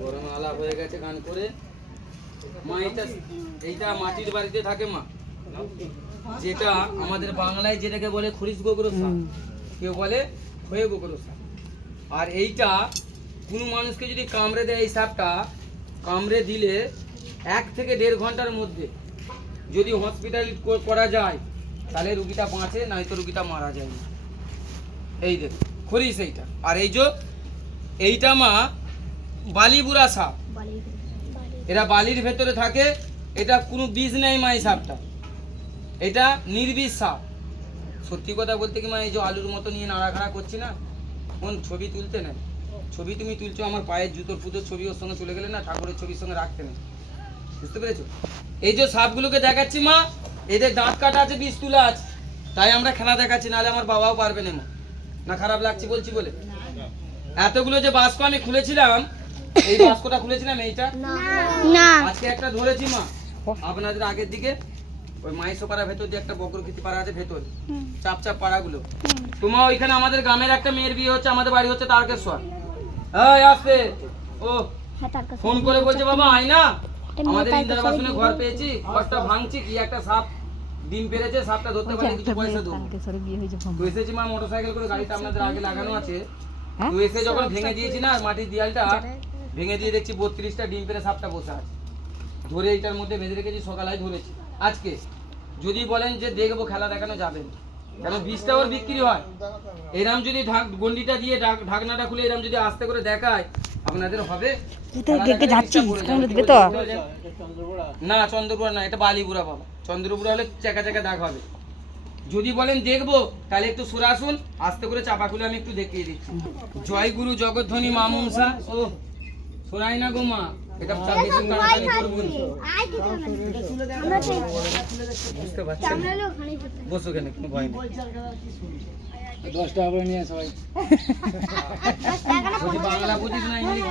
গরমে হয়ে গেছে গান করে। মা এটা এইটা মাটির বাড়িতে থাকে মা। যেটা আমাদের বাংলায় যেটাকে বলে খরিস গোগরো শাক কেউ বলে হয়ে গোগরো শাক আর এইটা কোনো মানুষকে যদি কামড়ে দেয় এই সাপটা কামড়ে দিলে এক থেকে দেড় ঘণ্টার মধ্যে যদি হসপিটাল করা যায় তাহলে রুগীটা বাঁচে নয়তো রুগীটা মারা যায় এই দেখ খরিস এইটা। আর এই যে এইটা মা, বালিবুড়া সাপ। এরা বালির ভেতরে থাকে, এটা কোনো বীজ নেই মা এই সাপটা। এটা নির্বিষ সাপ। সত্যি কথা বলতে কি মা, এই যে আলুর মতো নিয়ে নাড়াঘাড়া করছি না, কোন ছবি তুলতে নেই। ছবি তুমি তুলছো, আমার পায়ের জুতোর ফুতোর ছবি ওর সঙ্গে চলে গেলে না, ঠাকুরের ছবির সঙ্গে রাখতে নেই। বুঝতে পেরেছ? এই যে সাপগুলোকে দেখাচ্ছি মা, এদের দাঁত কাটা আছে বিষ তুলা আছে। তাই আমরা খেলা দেখাচ্ছি, নাহলে আমার বাবাও পারবে না মা। না খারাপ লাগছে বলছি বলে? এতগুলো যে বাস্ক আমি খুলেছিলাম এই বাস্কটা খুলেছিলাম এইটা? না। আজকে একটা ধরেছি মা। আপনাদের আগের দিকে ওই মাইশো পাড়ার ভেতর দিয়ে একটা বকরকৃতি পাড়া আছে ভেতর। চাপ চাপ পাড়াগুলো। তোমার ওইখানে আমাদের গ্রামের একটা মেয়ের বিয়ে হচ্ছে আমাদের বাড়ি হচ্ছে তারকেশ্বর। এই আসতে। ও হ্যাঁ ফোন করে বলছে বাবা আয় না। আমাদের তারকেশ্বরে ইন্দিরা বাসনে ঘর পেয়েছি ঘরটা ভাঙছি কি একটা সাপ? ডিম পেরেছে সাপটা ধরতে পারে কিছু পয়সা দেবো তো এসেছি মা মোটরসাইকেল করে গাড়িটা আপনাদের আগে লাগানো আছে। তো এসে যখন ভেঙে দিয়েছি না মাটির দেয়ালটা ভেঙে দিয়ে দেখছি বত্রিশটা ডিম পেরে সাপটা বসে আছে। ধরে এইটার মধ্যে বেঁধে রেখেছি সকালে ধরেছি। আজকে যদি বলেন যে দেখব খেলা দেখানো যাবে না। কেন বীজটা ওর বিক্রি হয়। এরাম যদি গন্ডিটা দিয়ে ঢাকনাটা খুলে এরাম যদি আস্তে করে দেখায় আপনাদের হবে বীজটা পড়ে যাবে। না চন্দ্রপুরা না এটা বালিপুরা বাবা। চন্দ্রপুরা হলে চাকা চাকা দাগ হবে। যদি বলেন দেখব তাহলে একটু সরে আসুন আস্তে করে চাপা খুলে আমি একটু দেখিয়ে দিচ্ছি। জয় গুরু মা মনসা। ও শোনাই না গো মা। এটা না। বুঝতে পারছেন বসো কেন কোনো ভয় নেই। দশ টাকা করে নিয়ে সবাই। বাংলা বুঝিস না ইংলিশ।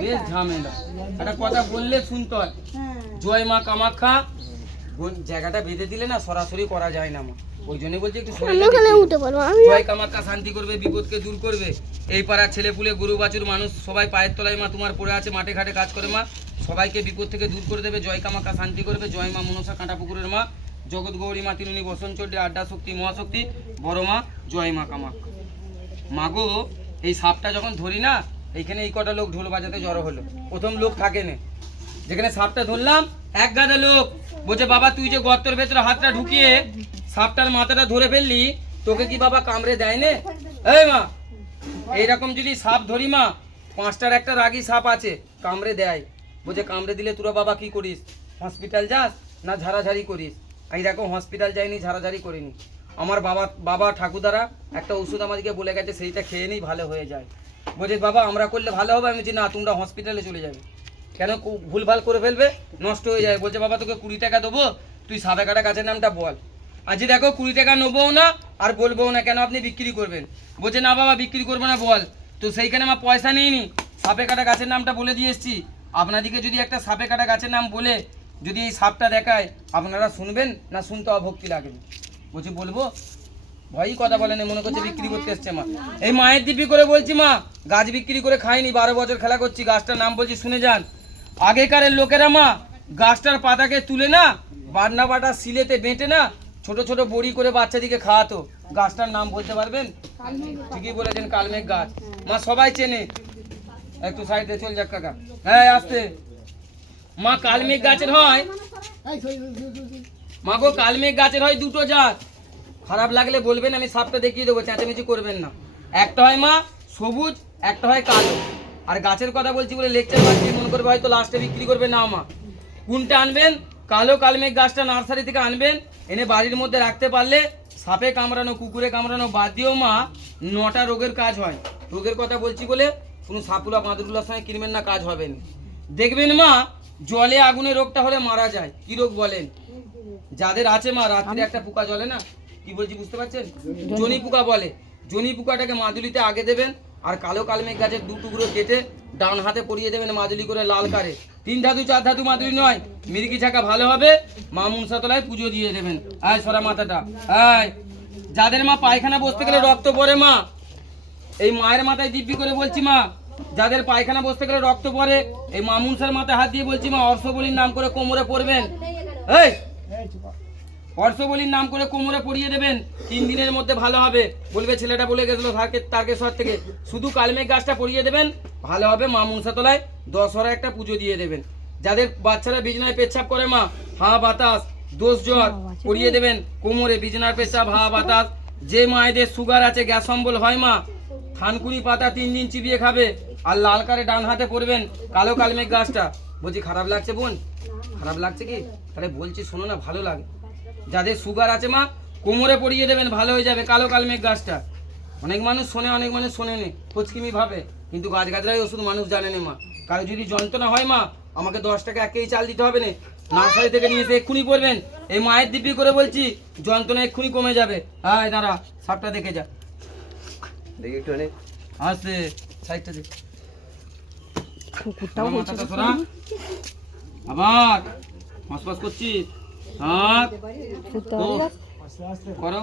বেশ ঝামেলা। একটা কথা বললে শুনতে হয়। জয় মা কামাখ্যা। জায়গাটা বেঁধে দিলে না সরাসরি করা যায় না মা। ওই জন্য বলছি একটু আমি ওখানে উঠে পারব আমি জয় কামাখ্যা শান্তি করবে বিপদকে দূর করবে। এই পাড়ার ছেলে পুলে গরু বাছুর মানুষ সবাই পায়ের তলায় মা তোমার পড়ে আছে মাঠে ঘাটে কাজ করে মা। সবাইকে বিপদ থেকে দূর করে দেবে জয় কামাখ্যা শান্তি করবে জয় মা মনসা কাঁটা পুকুরের মা। জগৎ গৌরী মা তিরুনি বসনচণ্ডী আড্ডা শক্তি মহাশক্তি বড় মা জয় মা কামাখ্যা মাগো এই সাপটা যখন ধরি না এইখানে এই কটা লোক ঢোল বাজাতে জড়ো হলো। প্রথম লোক থাকে না যেখানে সাপটা ধরলাম এক গাদা লোক। বলছে বাবা তুই যে গর্তের ভেতরে হাতটা ঢুকিয়ে সাপটার মাথাটা ধরে ফেললি, তোকে কি বাবা কামড়ে দেয় নে? এই মা, এইরকম যদি সাপ ধরি মা, পাঁচটার একটা রাগী সাপ আছে, কামড়ে দেয়। বলছে, কামড়ে দিলে তোরা বাবা কি করিস? হসপিটাল যাস না ঝাড়াঝাড়ি করিস? দেখো, হসপিটাল যাইনি ঝাড়াঝাড়ি করিনি। আমার বাবা বাবা ঠাকুরদারা একটা ওষুধ আমাদেরকে বলে গেছে, সেইটা খেয়ে নিই ভালো হয়ে যায়। বলছে, বাবা, আমরা করলে ভালো হবে? আমি বলছি, না, তোমরা হসপিটালে চলে যাবে। কেন ভুলভাল করে ফেলবে? নষ্ট হয়ে যায়। বলছে, বাবা, তোকে কুড়ি টাকা দেবো, তুই সাদা কাটা গাছের নামটা বল। আজ দেখো কুড়ি টাকা নেব না, আর বলব না, কেন আপনি বিক্রি করবেন? বলছে, না বাবা, বিক্রি করব না, বল। তো সেইখানে আমার পয়সা নিইনি। সাপে কাটা গাছের নামটা বলে দিয়ে এসছি। আপনাদিকে যদি একটা সাপে কাটা গাছের নাম বলে, যদি এই সাপটা দেখায়, আপনারা শুনবেন না শুনতে অভক্তি লাগবে বলছি, বলব? ভয়ই কথা বলে না, মনে করছে বিক্রি করতে এসছে মা। এই মায়ের দিব্যি করে বলছি মা, গাছ বিক্রি করে খাইনি, বারো বছর খেলা করছি, গাছটার নাম বলছি, শুনে যান। আগেকারের লোকেরা মা, গাছটার পাতাকে তুলে না বান্না বাটা সিলেতে বেঁটে না ছোট ছোট বড়ি করে বাচ্চাদিকে খাওয়াতো। গাছটার নাম বলতে পারবেন? ঠিকই বলেছেন, কালমেঘ গাছ। মা সবাই চেনে। একটু সাইডে চল যাক কাকা। হ্যাঁ আসতে। মা কালমেঘ গাছের হয়। মা গো, কালমেঘ গাছের হয় দুটো জাত। খারাপ লাগলে বলবেন, আমি সাপটা দেখিয়ে দেবো, চেঁচামেচি করবেন না। একটা হয় মা, সবুজ, একটা হয় কালো। আর গাছের কথা বলছি বলে লেকচার পাচ্ছি মনে করবে হয়তো লাস্টে বিক্রি করবে। না মা। কোনটা আনবেন? কালো কালমেঘ গাছটা নার্সারি থেকে আনবেন এনে বাড়ির মধ্যে রাখতে পারলে সাপে কামড়ানো কুকুরে কামড়ানো বাদ দিয়েও মা নটা রোগের কাজ হয়। রোগের কথা বলছি বলে কোনো সাপুলা বাঁদরগুলোর সঙ্গে কিনবেন না কাজ হবেন দেখবেন মা জলে আগুনে রোগটা হলে মারা যায়। কি রোগ বলেন? যাদের আছে মা রাত্রে একটা পোকা জলে না? কি বলছি বুঝতে পারছেন? জনি পোকা। বলে। জনি পোকাটাকে মাদুলিতে আগে দেবেন আর কালো কালমেঘ গাছের দু টুকরো কেটে ডান হাতে পরিয়ে দেবেন মাদুলি করে লাল কারে। তিন ধাতু, চার ধাতু মাতুরি নয়। মির্গি ছাকা ভালো হবে। মা মনসাতলায় পুজো দিয়ে দেবেন। আয় সরা মাথাটা, আয়। যাদের মা পায়খানা বসতে গেলে রক্ত পড়ে, মা। এই মায়ের মাথায় দিব্যি করে বলছি, মা। যাদের পায়খানা বসতে গেলে রক্ত পরে এই মামুনসার মাথায় হাত দিয়ে বলছি, মা, অর্শবলির নাম করে কোমরে পড়বেন। এই! অর্শবলির নাম করে কোমরে পড়িয়ে দেবেন তিন দিনের মধ্যে ভালো হবে। বলবে ছেলেটা বলে গেছিল তারকে তারকেশ্বর থেকে। শুধু কালমেঘ গাছটা পরিয়ে দেবেন ভালো হবে মা মনসাতলায় দশহরা একটা পুজো দিয়ে দেবেন। যাদের বাচ্চারা বিছনায় পেচ্ছাপ করে মা হা বাতাস দোষ জ্বর পরিয়ে দেবেন কোমরে বিছনার পেচ্ছাপ হা বাতাস। যে মায়েদের সুগার আছে গ্যাস অম্বল হয় মা থানকুনি পাতা তিন দিন চিবিয়ে খাবে আর লাল কারে ডান হাতে পড়বেন কালো কালমেঘ গাছটা। বলছি খারাপ লাগছে বোন? খারাপ লাগছে কি? তাহলে বলছি শোনো না ভালো লাগে। যাদের সুগার আছে মা কোমরে পরিয়ে দেবেন ভালো হয়ে যাবে কালো কালমেঘ গাছটা। অনেক মানুষ শোনে অনেক মানুষ শোনে নি ফুচকিমি ভাবে কিন্তু গাছ গাছরাই ওষুধ মানুষ জানে না মা। কারও যদি যন্ত্রণা হয় মা আমাকে দশ টাকা এক কেজি চাল দিতে হবে না। নার্সারি থেকে নিয়ে এসে এক্ষুনি পড়বেন এই মায়ের দিব্যি করে বলছি যন্ত্রণা এক্ষুনি কমে যাবে। হ্যাঁ দাঁড়া সাপটা দেখে যা। দেখি একটু আসে সাইডটা দে। আমার মাথাটা সরা। আবার হাসপাস করছিস? হাত। করো।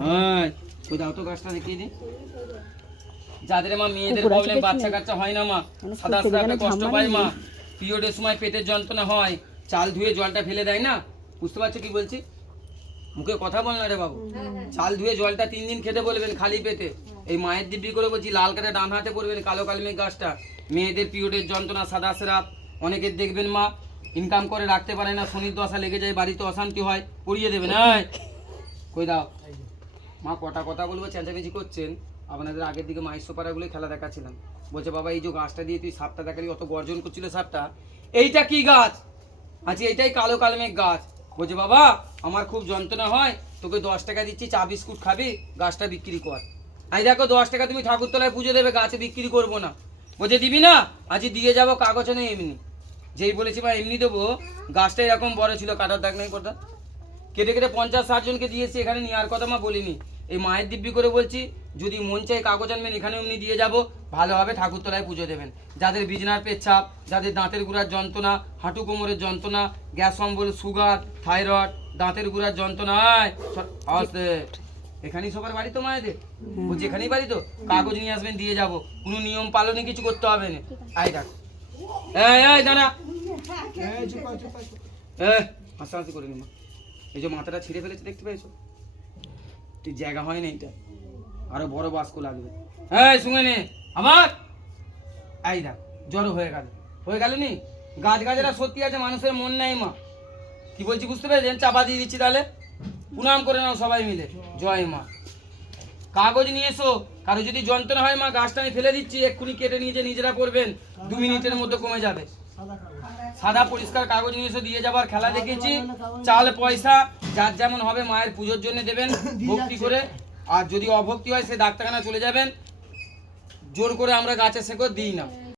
হ্যাঁ দাও তো গাছটা দেখিয়ে দি যাদের মা মেয়েদের প্রবলেম বাচ্চা কাচ্চা হয় না মা সাদা সাদা কষ্ট পায় মা। পিরিয়ডের সময় পেটের যন্ত্রণা হয় চাল ধুয়ে জলটা ফেলে দেয় না? বুঝতে পারছ কি বলছি? মুখে কথা বল না রে বাবু। চাল ধুয়ে জলটা তিন দিন খেতে বলবেন খালি পেটে। এই মায়ের দিব্যি করে বলছি লাল কাটা ডান হাতে পড়বেন কালো কালমেঘ গাছটা। মেয়েদের পিরিয়ডের যন্ত্রণা সাদা সেরাপ। অনেকের দেখবেন মা ইনকাম করে রাখতে পারে না, শনির দশা লেগে যায়, বাড়িতে অশান্তি হয়, পড়িয়ে দেবেন, এই। কই দাও। মা কটা কথা বলব, চেঁচামেচি করছেন। আপনাদের আগের দিকে মাইশো পাড়াগুলো খেলা দেখাচ্ছিলাম। বলছে, বাবা, এই যে গাছটা দিয়ে তুই সাপটা দেখালি, অত গর্জন করছিল সাপটা। এইটা কি গাছ? আচ্ছা এইটাই কালো কালমেঘ গাছ। বলছে, বাবা, আমার খুব যন্ত্রণা হয়, তোকে দশ টাকা দিচ্ছি, চা, বিস্কুট খাবি, গাছটা বিক্রি কর। আমি দেখো, দশ টাকা তুমি ঠাকুরতলায় পুজো দেবে, গাছে বিক্রি করব না। বলছে, দিবি না? আজ দিয়ে যাব, কাগজ নেই এমনি। যেই বলেছি বা এমনি দেবো। গাছটা এরকম বড় ছিল কাটার দাগ নেই কোথা কেটে কেটে পঞ্চাশ ষাট জনকে দিয়েছি এখানে নেওয়ার কথা মা বলিনি। এই মায়ের দিব্যি করে বলছি যদি মন চাই কাগজ আনবেন এখানে এমনি দিয়ে যাব। ভালোভাবে ঠাকুরতলায় পুজো দেবেন। যাদের বিজনার পেচ্ছাপ যাদের দাঁতের গুড়ার যন্ত্রণা হাঁটু কোমরের যন্ত্রণা গ্যাস অম্বল সুগার থাইরয়েড দাঁতের গুড়ার যন্ত্রণা আয়, সর- আসতে এখানেই সবার বাড়ি তো মায়েদের? বলছি এখানেই বাড়ি তো? কাগজ নিয়ে আসবেন দিয়ে যাব। কোনো নিয়ম পালনে কিছু করতে হবে না। আয় ডাক এই এই দাঁড়া। এ হাসাহাসি করে নি মা এই যে মাথাটা ছিঁড়ে ফেলেছে দেখতে পেয়েছ? তুই জায়গা হয় না এটা আরও বড় বাস্ক লাগবে। হ্যাঁ শুনে নে। আবার? এই দেখ জ্বর হয়ে গেল। হয়ে গেল নি? গাছ গাছেরা সত্যি আছে মানুষের মন নাই মা। কি বলছি বুঝতে পেরেছেন? চাপা দিয়ে দিচ্ছি তাহলে। প্রণাম করে নাও সবাই মিলে। জয় মা। কাগজ নিয়ে এসো। কারও যদি যন্ত্রণা হয়, মা, গাছটা আমি ফেলে দিচ্ছি, এক্ষুনি কেটে নিয়ে যে নিজেরা পড়বেন দু মিনিটের মধ্যে কমে যাবে। সাদা পরিষ্কার কাগজ নিয়ে এসে, দিয়ে যাবার খেলা দেখেছি চাল, পয়সা, যার যেমন হবে মায়ের পুজোর জন্য দেবেন, ভক্তি করে। আর যদি অভক্তি হয়, সে ডাক্তারখানা চলে যাবেন। জোর করে আমরা গাছের শেকড় দিই না।